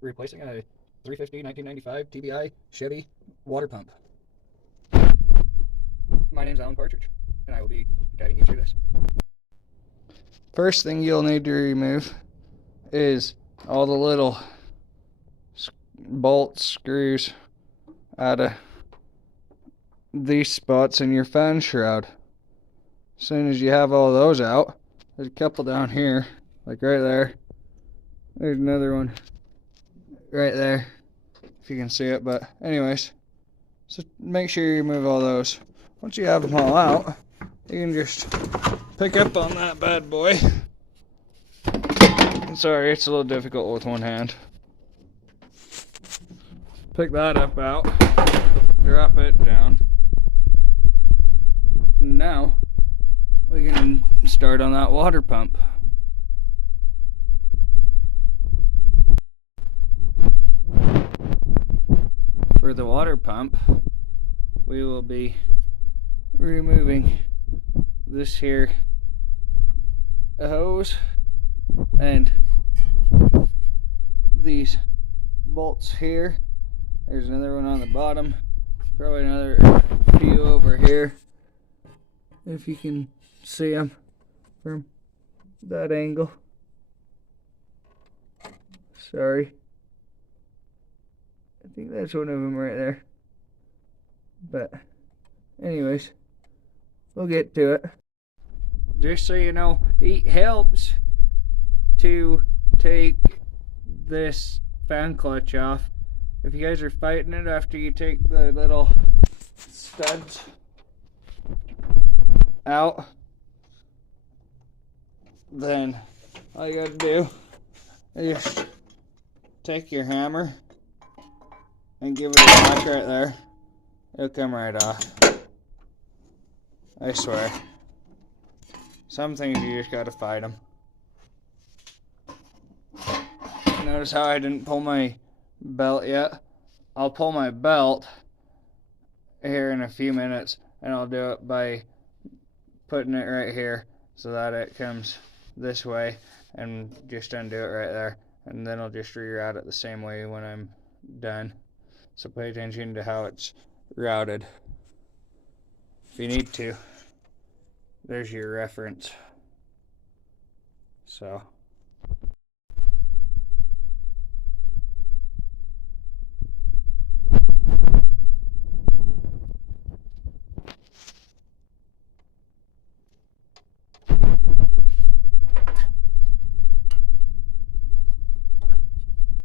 replacing a 350 1995 TBI Chevy water pump. My name's Alan Partridge, and I will be guiding you through this. First thing you'll need to remove is all the little bolts, screws out of these spots in your fan shroud. As soon as you have all those out, there's a couple down here, like right there. There's another one right there, if you can see it, but anyways, so make sure you remove all those. Once you have them all out, you can just pick up on that bad boy. Sorry, it's a little difficult with one hand. Pick that up out, drop it down. Now we can start on that water pump. For the water pump, we will be removing this here hose and these bolts here. There's another one on the bottom, probably another few over here, if you can see them from that angle. Sorry, I think that's one of them right there, but anyways, we'll get to it. Just so you know, it helps to take this fan clutch off. If you guys are fighting it after you take the little studs out, then all you gotta do is just take your hammer and give it a whack right there. It'll come right off. I swear. Some things you just gotta fight them. Notice how I didn't pull my belt yet? I'll pull my belt here in a few minutes, and I'll do it by putting it right here so that it comes this way, and just undo it right there, and then I'll just reroute it the same way when I'm done. So pay attention to how it's routed if you need to. There's your reference. So